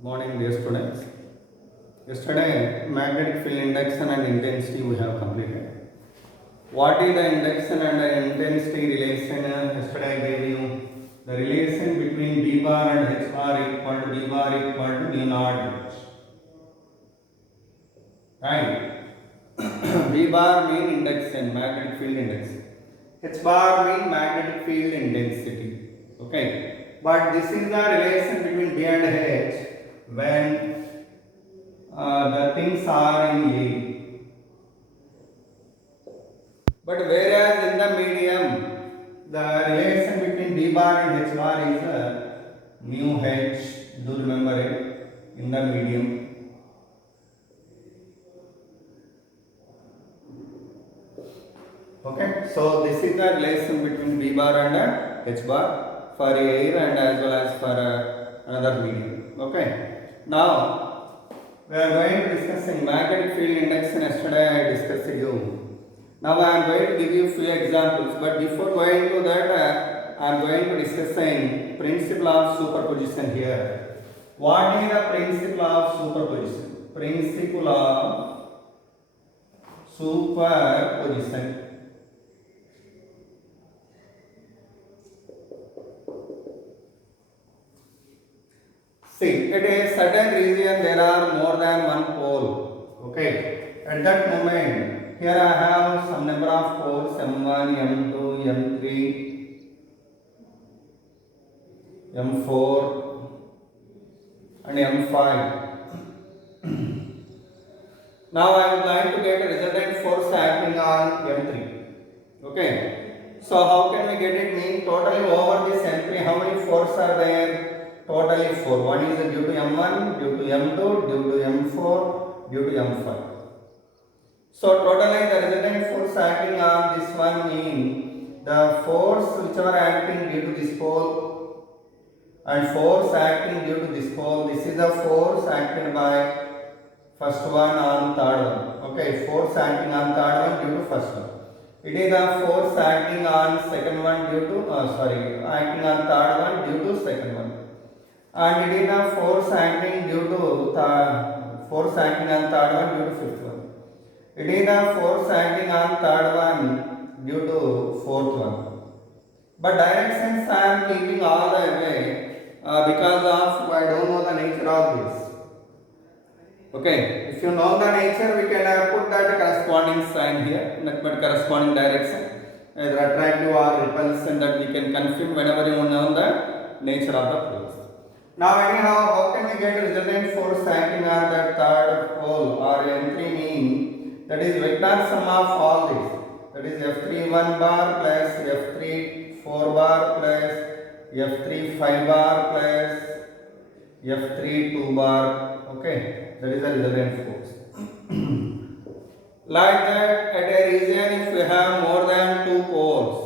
Morning, dear students. Yesterday, magnetic field induction and intensity we have completed. What is the induction and the intensity relation? Yesterday, I gave you the relation between B bar and H bar equal to B bar equal to mu naught H. Right? B bar mean induction, magnetic field induction. H bar mean magnetic field intensity. Okay. But this is the relation between B and H when the things are in A. But whereas in the medium, the relation between B bar and H bar is mu H. Do remember it in the medium. Okay, so this is the relation between B bar and H bar for air and as well as for another medium. Okay, now we are going to discuss in magnetic field induction. Yesterday I discussed you. Now I am going to give you few examples, but before going to that, I am going to discuss in principle of superposition here. What is the principle of superposition? Principle of superposition. See, at a certain region there are more than one pole. Okay. At that moment, here I have some number of poles M1, M2, M3, M4 and M5. Now I would like to get a resultant force acting on M3. Okay. So how can we get it? Mean totally over this M3, how many forces are there? Totally 4. One is due to M1, due to M2, due to M4, due to M5. So totally the resultant force acting on this one mean the force which are acting due to this pole and force acting due to this pole. This is the force acted by first one on third one. Okay, force acting on third one due to first one. It is the force acting on second one due to acting on third one due to second one. And it is the force acting due to force acting on third one due to fifth one. It is the force acting on third one due to fourth one. But directions I am keeping all the way because of I don't know the nature of this. Okay, if you know the nature, we can put that corresponding sign here, but corresponding direction, either attractive or repulsion, that we can confirm whenever you know the nature of the force. Now anyhow, how can we get resultant force acting on that third pole or M3 mean? That is vector sum of all this. That is F3 1 bar plus F3 4 bar plus F3 5 bar plus F3 2 bar. Okay, that is the resultant force. Like that, at a region, if we have more than two poles,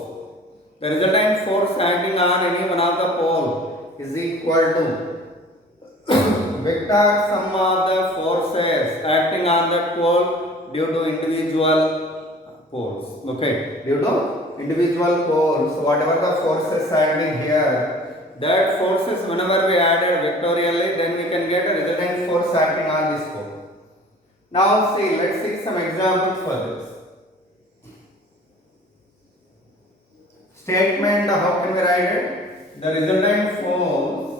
the resultant force acting on any one of the pole is equal to vector sum of the forces acting on that pole due to individual poles. Okay, due to individual poles, whatever the forces acting here, that forces whenever we added vectorially, then we can get a resultant force acting on this pole. Now see, let's see some examples for this. Statement, how can we write it? The resultant force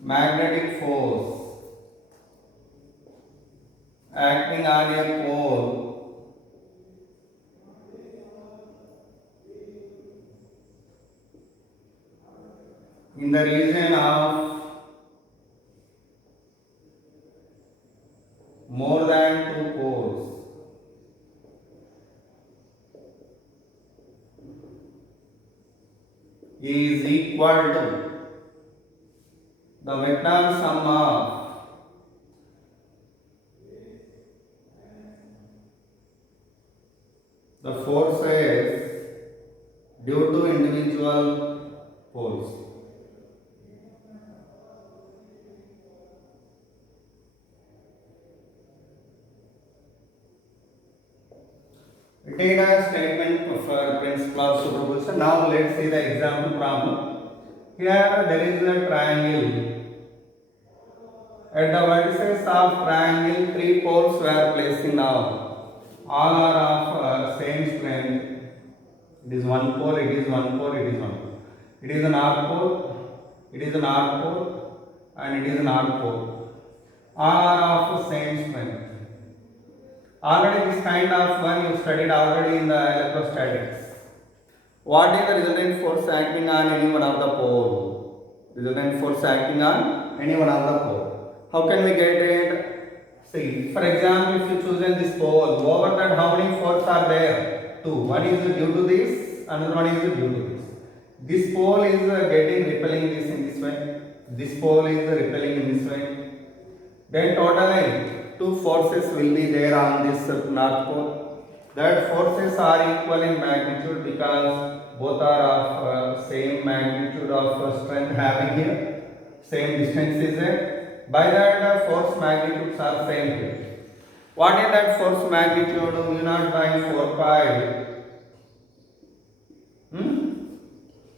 magnetic force acting on a pole in the region of more than two poles is equal to the vector sum of the forces due to individual poles. It is a statement for principle of superposition. Now let's see the example problem. Here there is a triangle. At the vertices of triangle, three poles were placed now. All are of same strength. It is one pole, it is one pole, it is one pole. It is an north pole, it is an north pole, and it is an north pole. All are of same strength. Already this kind of one you studied already in the electrostatics. What is the resultant force acting on any one of the pole? Resultant force acting on any one of the pole. How can we get it? See, for example, if you choose this pole, over that how many forces are there? Two. One is due to this, another one is due to this. This pole is getting repelling this in this way. This pole is repelling in this way. Then totally two forces will be there on this north pole. That forces are equal in magnitude because both are of same magnitude of strength having here. Same distance is there. By that force magnitudes are same here. What is that force magnitude? Mu naught by 4 pi.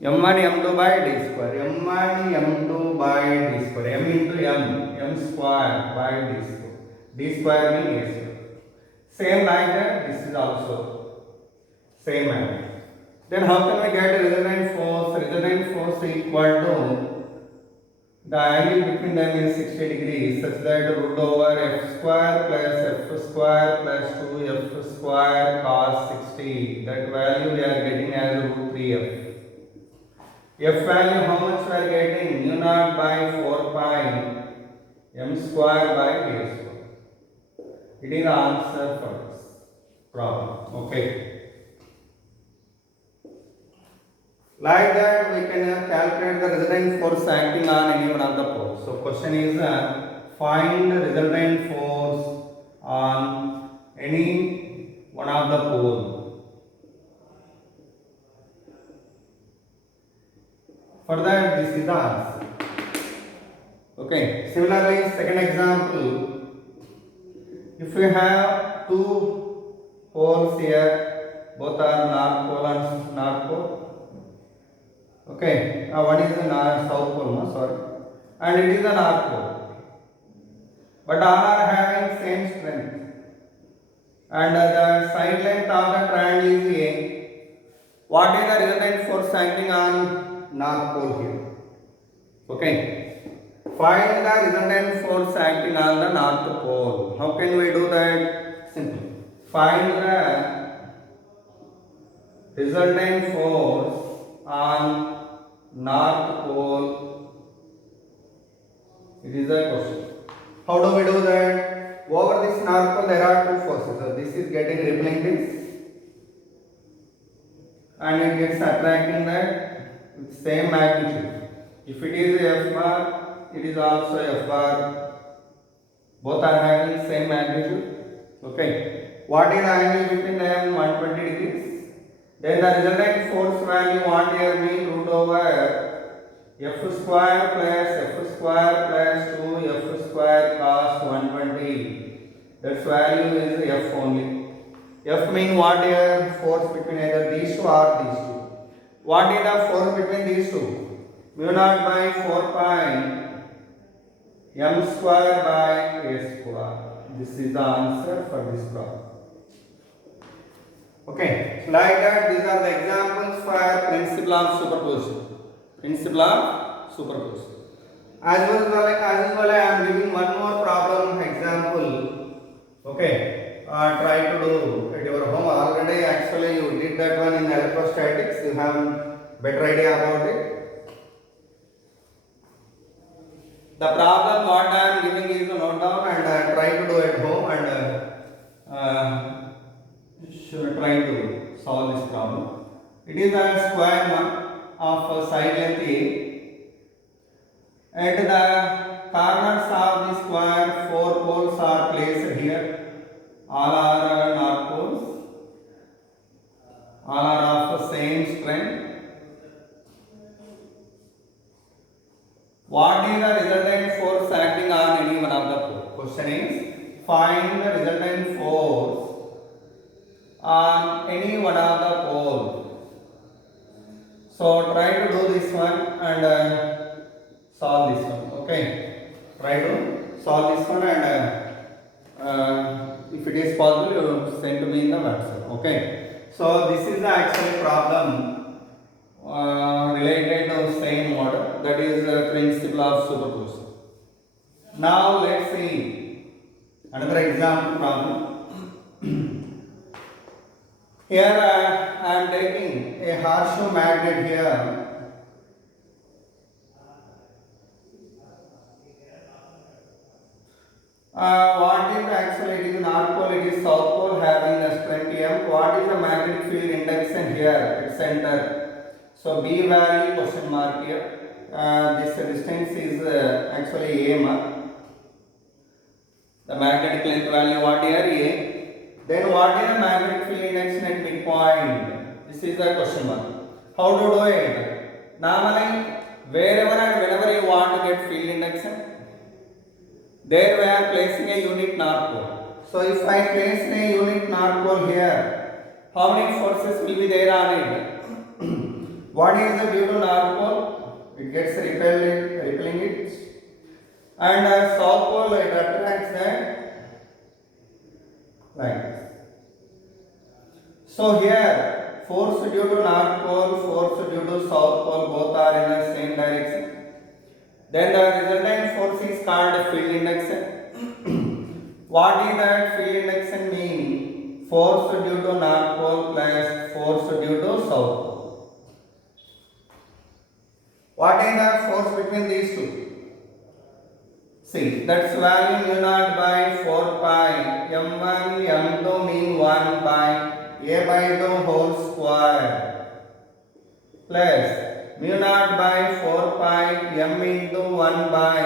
M1 M2 by d square. M1 M2 by d square. M into M square by d square. D square means a square. Same like that, this is also same magnitude. Then how can we get resultant force? Resultant force equal to the angle between them is 60 degrees such that root over f square plus 2f square cos 60. That value we are getting as root 3f. F value how much we are getting? Mu naught by 4 pi m square by d square. It is the answer for this problem. Okay. Like that we can calculate the resultant force acting on any one of the poles. So question is find the resultant force on any one of the poles. For that this is the answer. Okay. Similarly, second example. If we have two poles here, both are north pole and north pole. Okay, one is the north south pole, no, sorry, and it is the north pole. But all are having same strength, and the side length of the triangle is A. What is the resultant force acting on north pole here? Okay. Find the resultant force acting on the north pole. How can we do that? Simple. Find the resultant force on north pole. It is a question. How do we do that? Over this north pole there are two forces. So this is getting repelling this, and it gets attracting that with same magnitude. If it is F bar, it is also F bar. Both are having same magnitude. Okay. What is the angle between them? 120 degrees. Then the resultant force value what here mean root over F square plus 2F square cos 120. That value is F only. F mean what here? Force between either these two or these two. What is the force between these two? Mu naught by 4 pi m square by a square. This is the answer for this problem. Okay, like that these are the examples for principle of superposition. Principle of superposition. As usual I am giving one more problem example. Okay, try to do at your home. Already actually you did that one in electrostatics. You have better idea about it. The problem what I am giving is to note down and try to do at home and should try to solve this problem. It is a square of side length A. At the corners of the square, 4 poles are placed here. All are north poles. All are of same strength. What is the resultant force acting on any one of the poles? Question is find the resultant force on any one of the poles. So try to do this one and solve this one. Okay. Try to solve this one and if it is possible, you send to me in the WhatsApp. Okay. So this is the actual problem related to same model, that is the principle of superposition. Now let's see another example problem. Here I am taking a horseshoe magnet here. What is actually, it is North Pole, it is South Pole having a strength M. What is the magnetic field induction here at center? So B value question mark here. This distance is actually A mark. The magnetic length value what here A. Then what is the magnetic field induction at midpoint? This is the question mark. How to do it? Normally, wherever and whenever you want to get field induction, there we are placing a unit north pole. So if I place a unit north pole here, how many forces will be there on it? What is the due to north pole? It gets repelling it. And south pole it attracts that like this. So here force due to north pole, force due to south pole, both are in the same direction. Then the resultant force is called field induction. What is that field induction mean? Force due to north pole plus force due to south pole. What is the force between these two? See, that's value mu naught by 4 pi m1 m2 mean 1 by a by 2 whole square plus mu naught by 4 pi m into 1 by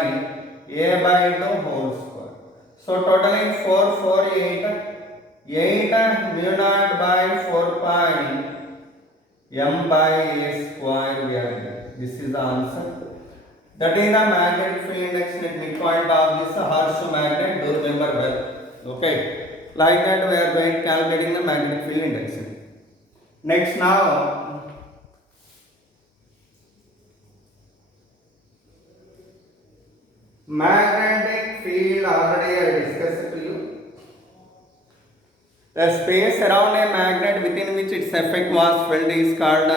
a by 2 whole square. So totally 4, 4, 8. 8 mu naught by 4 pi m by a square we are getting. This is the answer. That is the magnetic field induction at midpoint of this horseshoe magnet. Do remember well. Okay. Like that we are going calculating the magnetic field induction. Next now, magnetic field already I discussed to you. The space around a magnet within which its effect was felt is called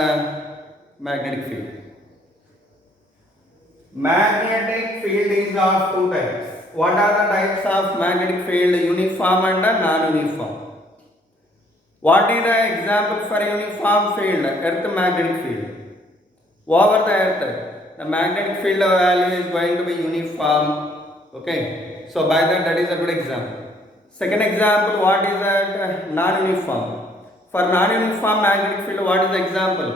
magnetic field. Magnetic field is of two types. What are the types of magnetic field? Uniform and non-uniform. What is the example for uniform field? Earth magnetic field. Over the earth, the magnetic field value is going to be uniform. Okay. So by that is a good example. Second example, what is that? Non-uniform. For non-uniform magnetic field, what is the example?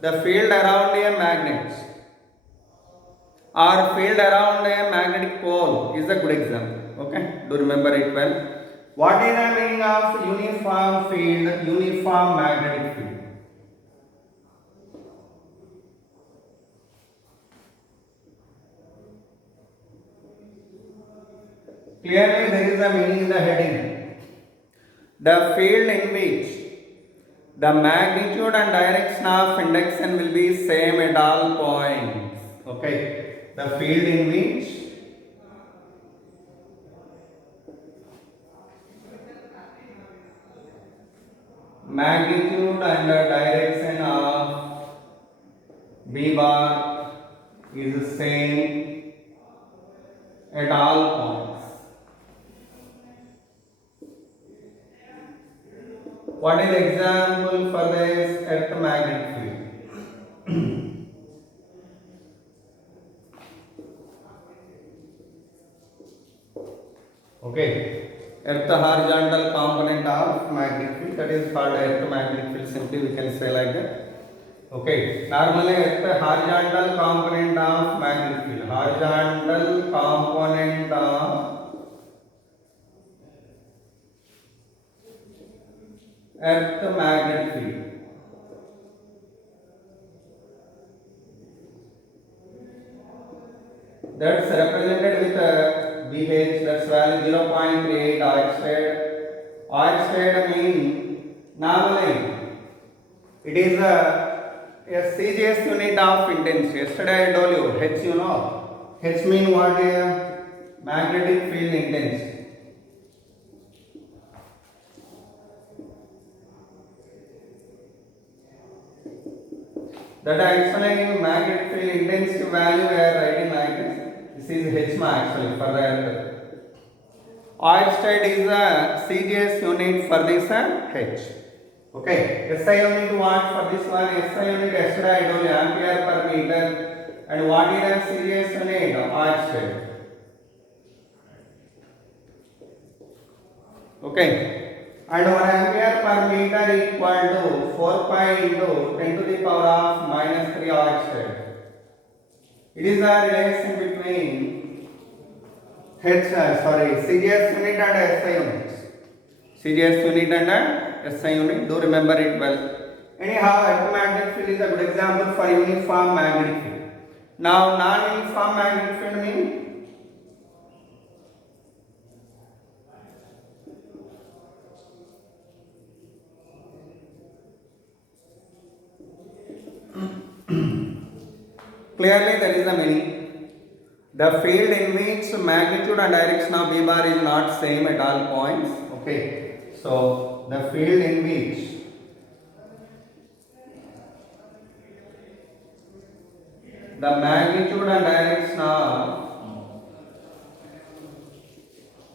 The field around a magnet or field around a magnetic pole is a good example. Okay, do remember it well. What is the meaning of uniform field, uniform magnetic field? Clearly there is a meaning in the heading. The field in which the magnitude and direction of induction will be same at all points. Okay. The field in which magnitude and direction of B bar is the same at all points. What is the example for this earth magnetic field? Okay, earth horizontal component of magnetic field, that is called earth magnetic field. Simply we can say like that. Okay, normally earth horizontal component of magnetic field, horizontal component of earth magnetic field. That's represented with BH, that's value 0.38 R squared. R squared mean normally it is a CGS unit of intensity. Yesterday I told you H, you know. H mean what here? Magnetic field intensity. That actually magnetic field intensity value we are writing like this. This is H actually for the earth. Oersted is the CGS unit for this H. Okay, SI unit what for this one? SI unit yesterday I told you ampere per meter. And what is the CGS unit? Oersted. Okay. And 1 ampere per meter equal to 4 pi into 10 to the power of minus 3 Oersted. It is a relation between CGS unit and SI unit. CGS unit and SI unit. Do remember it well. Anyhow, electromagnetic field is a good example for uniform magnetic field. Now, non-uniform magnetic field means clearly there is a meaning. The field in which magnitude and direction of B bar is not same at all points. Okay. So the field in which the magnitude and direction of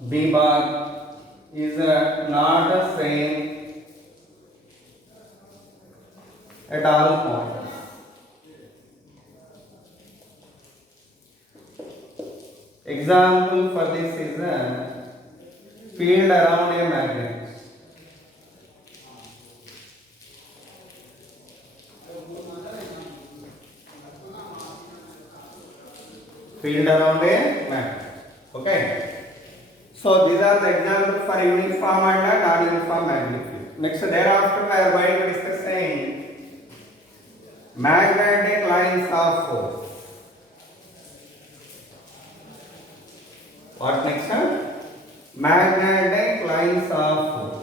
B bar is not the same at all points. Example for this is a field around a magnet. Field around a magnet. Okay. So these are the examples for uniform and non-uniform magnetic field. Next, thereafter we are going to discuss saying magnetic lines of force. What next? Magnetic lines of force.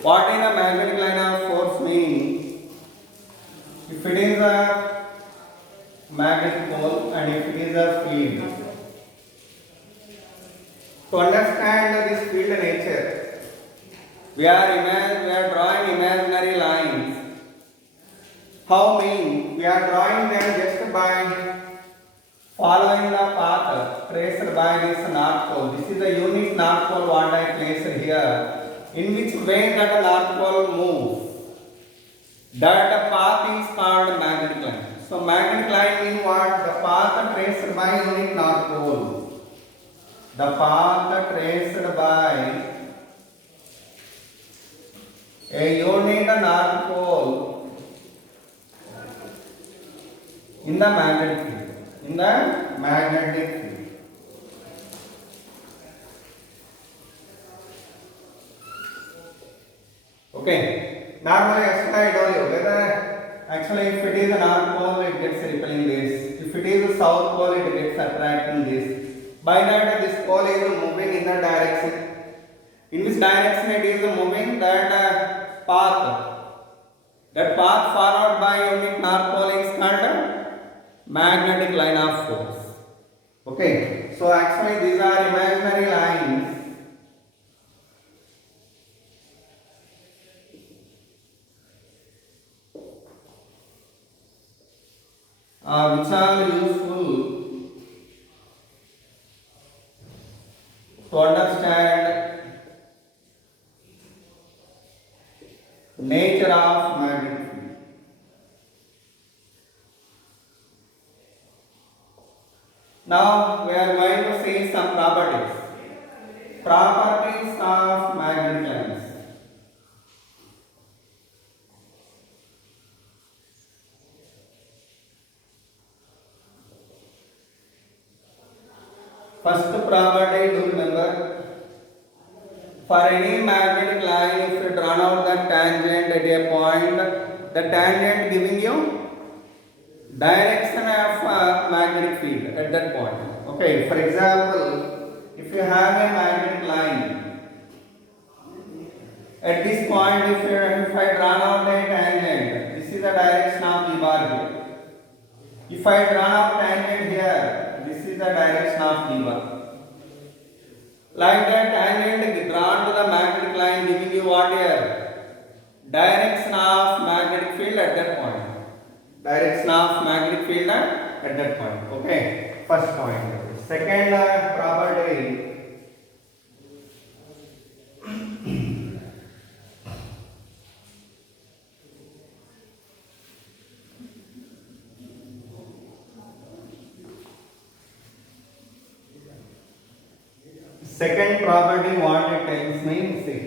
What is a magnetic line of force mean? If it is a magnetic pole and if it is a field. To understand this field nature, we are drawing imaginary lines. How mean? We are drawing them just by following the path traced by this north pole. This is the unit north pole what I placed here. In which way that north pole moves, that path is called magnetic line. So magnetic line means what? The path traced by unit north pole. The path traced by a unit north pole in the magnetic field. In the magnetic field. Okay. Normally, I told you whether actually if it is a north pole, it gets repelling this. If it is a south pole, it gets attracting this. By that, this pole is moving in the direction. In which direction it is moving? That path. That path followed by unit north pole is called magnetic line of force. Okay. So actually these are imaginary lines. Which are useful to understand nature of magnetic field. Now we are going to see some properties. Properties of magnetic lines. First property, do remember, for any magnetic line, if you draw out the tangent at a point, the tangent giving you direction of magnetic field at that point. Okay, for example, if you have a magnetic line at this point, if I draw out a tangent, this is the direction of E bar here. If I draw out tangent here, this is the direction of E bar. Like that, tangent drawn to the magnetic line giving you what here? Direction of magnetic field at that point. Direction of magnetic field at that point. Okay, first point. Second property. Second property, what it tells me, see.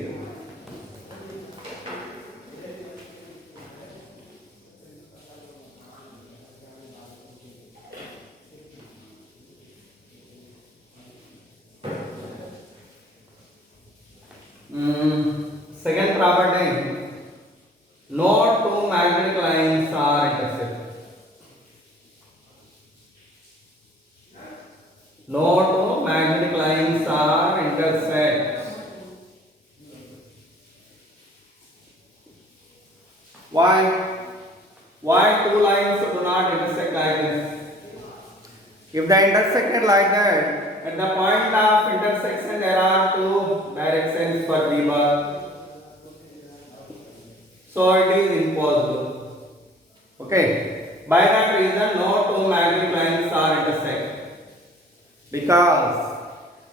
Second property, no two magnetic lines are intersected. No two magnetic lines are intersect. Why? Why two lines do not intersect like this? If they intersected like that, at the point of intersection there are two directions for V bar. So it is impossible. Okay. By that reason, no two magnetic lines are intersect. Because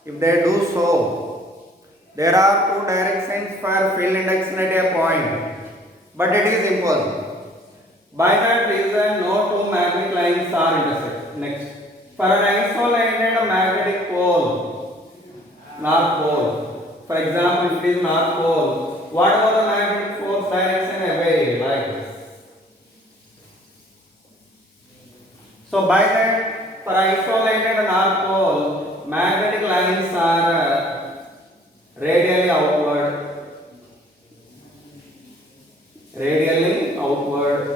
if they do so, there are two directions for field induction at a point. But it is impossible. By that reason, no two magnetic lines are intersect. Next. For an isolated magnetic pole, north pole. For example, if it is north pole, what about the magnetic force direction away like this? So by that, for isolated north pole, magnetic lines are radially outward. Radially outward.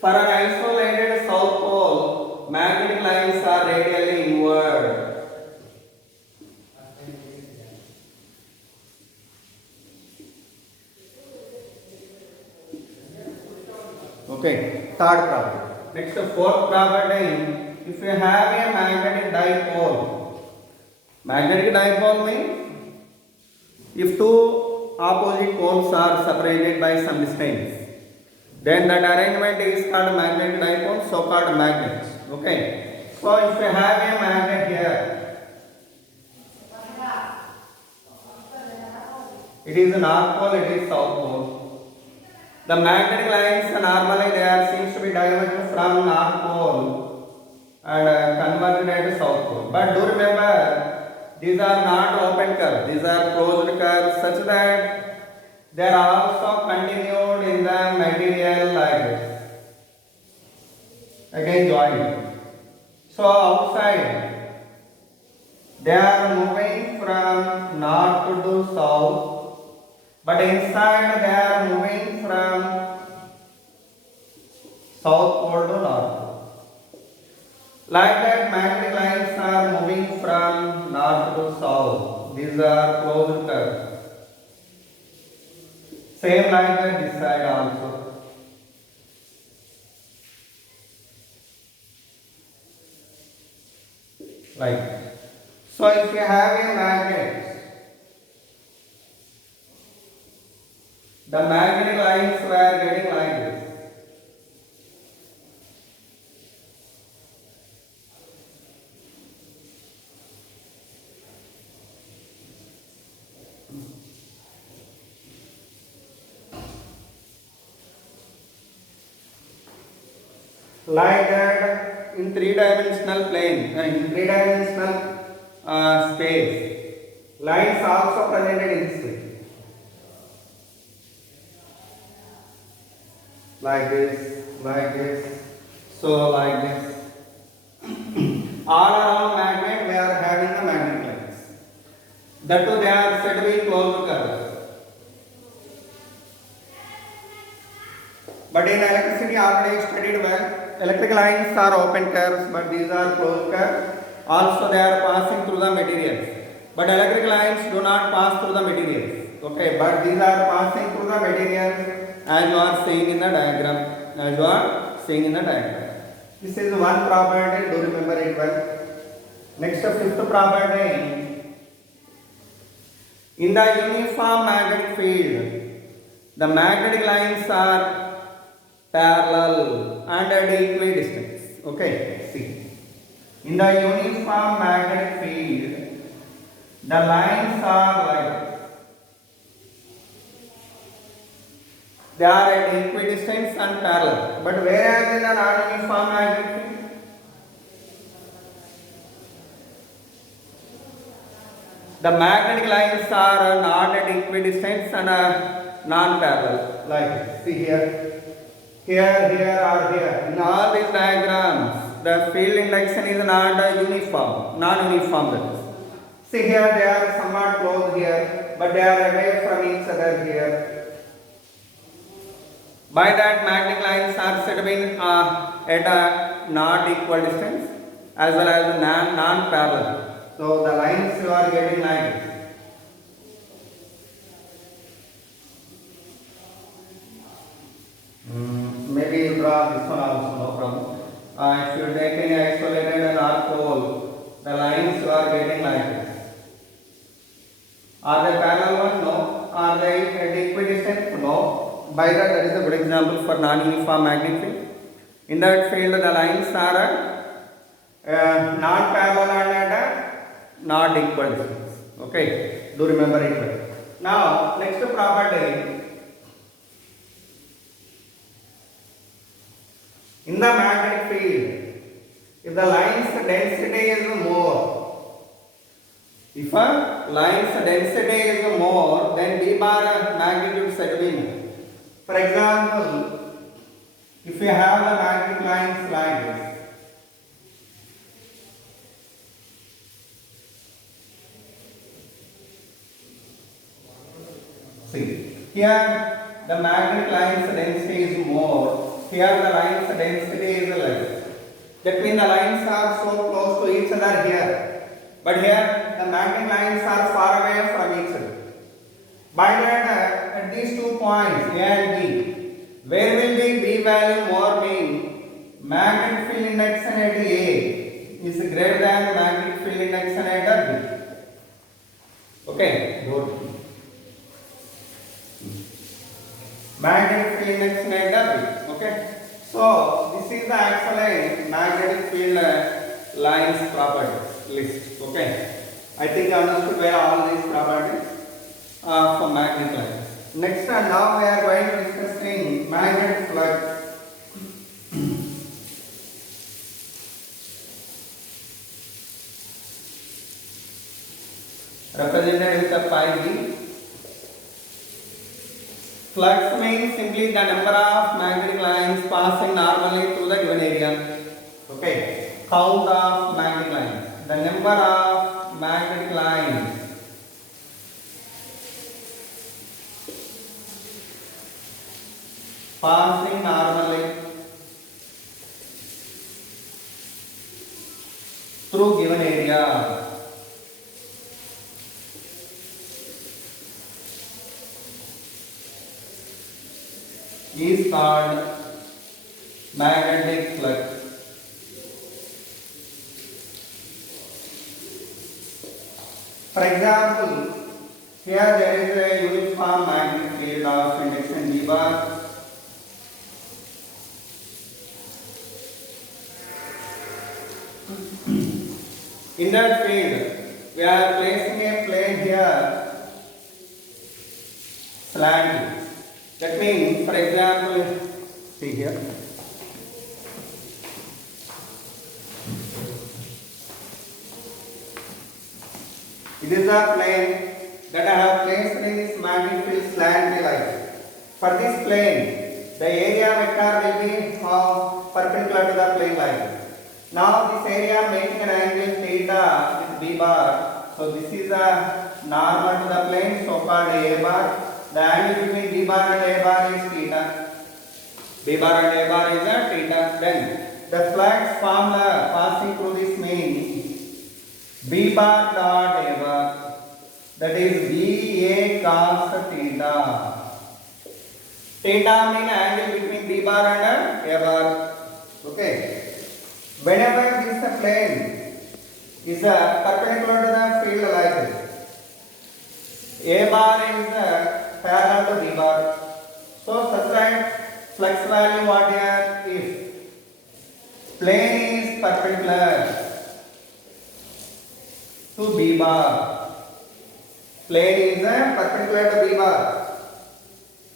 For an isolated south pole, magnetic lines are radially inward. Okay, third property. Next, the fourth property. If you have a magnetic dipole means if two opposite poles are separated by some distance, then that arrangement is called magnetic dipole, so called magnets. Okay. So if you have a magnet here, it is north pole, it is south pole. The magnetic lines normally they are seems to be diverged from north pole and converged at south pole. But do remember, these are not open curves; these are closed curves, such that they are also continued in the material like this. Again joined. So outside they are moving from north to south, but inside they are moving from south pole to north pole. Like that, magnetic lines are moving from north to south. These are closed curves. Same like that this side also. Like that. So if you have a magnet, the magnetic lines were getting like this. Like that in three-dimensional plane, in three-dimensional space, lines also presented in this way. Like this, so like this. All around magnet we are having the magnetic lines. That too they are said to be closed curves. But in electricity already studied well. Electric lines are open curves, but these are closed curves. Also they are passing through the materials. But electric lines do not pass through the materials. Okay, but these are passing through the materials as you are seeing in the diagram. As you are seeing in the diagram. This is one property, do remember it well. Next, fifth property. In the uniform magnetic field, the magnetic lines are parallel and at equidistance. Okay, see. In the uniform magnetic field, the lines are like they are at equidistance and parallel. But whereas in the non-uniform magnetic field, the magnetic lines are not at equidistance and non-parallel. Like see here, here, or here. In all these diagrams, the field induction is not uniform, non-uniform. That is. See here, they are somewhat close here, but they are away from each other here. By that, magnetic lines are said to be at a not equal distance as well as non-parallel. So the lines you are getting like this. Maybe you draw this one also, no problem. If you take any isolated and arc pole, the lines you are getting like this. Are they parallel one? No. Are they at equidistant? No. By that is a good example for non-uniform magnetic field. In that field, the lines are not parallel and at not equal distance. Okay, do remember it well. Now, next property. In the magnetic field, if the line's density is more, if a line's density is more, then d bar magnitude set to be more. For example, if you have the magnetic lines like this, see, here the magnetic line's density is more, here the line's density is less. That means the lines are so close to each other here, but here the magnetic lines are far away from each other. By that, at these 2 points, A and B, where will be B value more mean magnetic field induction at A is greater than magnetic field induction at B. Okay, good. Magnetic field induction at B. Okay, so this is the actual magnetic field lines properties list. Okay, I think I understood well all these properties for magnetic lines. Next, now we are going to discussing magnetic flux. Represented with a pi b. Flux means simply the number of magnetic lines passing normally through the given area. Okay, count of magnetic lines. The number of magnetic lines passing normally through given area. Is called magnetic flux. For example, here there is a uniform magnetic field of induction d bar. In that field, we are placing a plane here slanted. That means, for example, see here. It is a plane that I have placed in this magnetic field slant like. For this plane, the area vector will be perpendicular to the plane like. Now this area making an angle theta with b bar. So this is a normal to the plane, so called a bar. The angle between b bar and a bar is theta. B bar and A bar is a theta. Then the flux formula passing through this means B bar dot A bar, that is B A cos theta. Theta means angle between B bar and A bar. Okay. Whenever this plane is perpendicular to the field like this, A bar is parallel to B bar. So such that flux value what here is plane is perpendicular to B bar. Plane is perpendicular to B bar.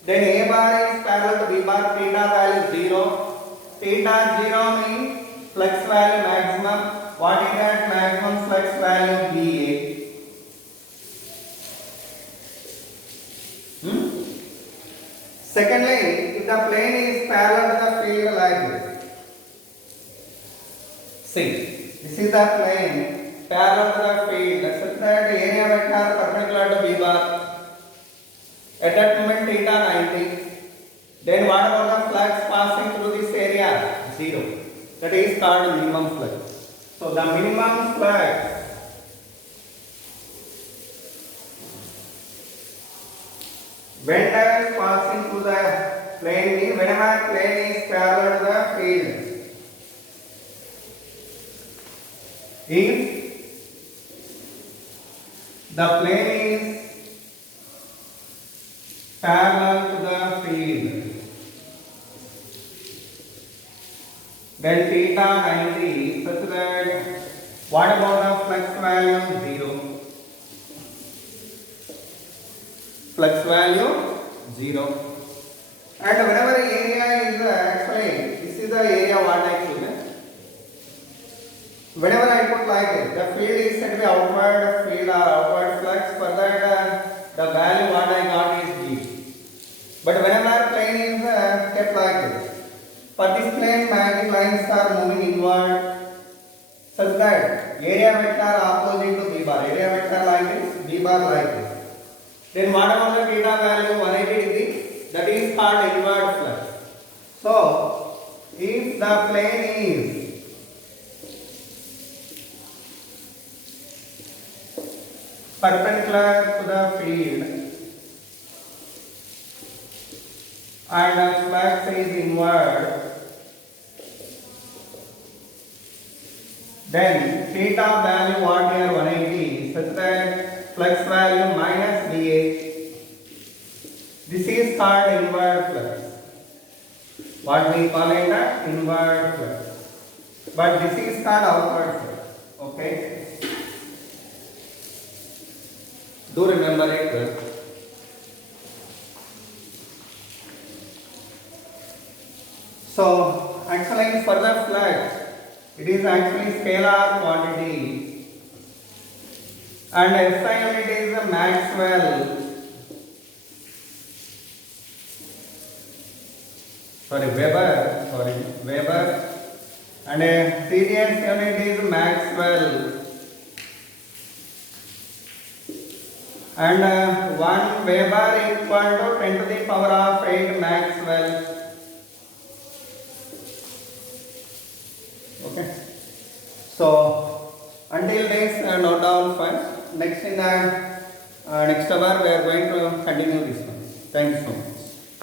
Then A bar is parallel to B bar. Theta value 0. Theta 0 means flux value maximum. What is that maximum flux value? BA. Secondly, if the plane is parallel to the field like this. See, this is the plane parallel to the field such that area vector perpendicular to B bar. At that moment theta 90. Then what about the flux passing through this area? 0. That is called minimum flux. So the minimum flux when time is passing through the plane means whenever plane is parallel to the field. If the plane is parallel to the field, then theta 90 such that what about the flux value? 0. Flux value 0. And whenever area is actually, this is the area what I choose. Whenever I put like this, the field is said to be outward field or outward flux, for that the value what I got is G. But whenever plane is kept like this, for this plane magnetic lines are moving inward such that area vector opposite to B bar, area vector like this, B bar like this. Then what about the theta value 180 degree? That is called inward flux. So if the plane is perpendicular to the field and the flux is inward, then theta value what here 180 such that flux value minus dA. This is called inward flux. What we call it inward flux. But this is called outward flux. Okay. Do remember it well. So actually for the flux, it is actually scalar quantity, and SI unit is the Maxwell. Weber, and a serious unit is Maxwell, and 1 Weber equal to 10 to the power of 8 Maxwell. Okay. So until this, note down first. Next in the next hour we are going to continue this one. Thank you so much.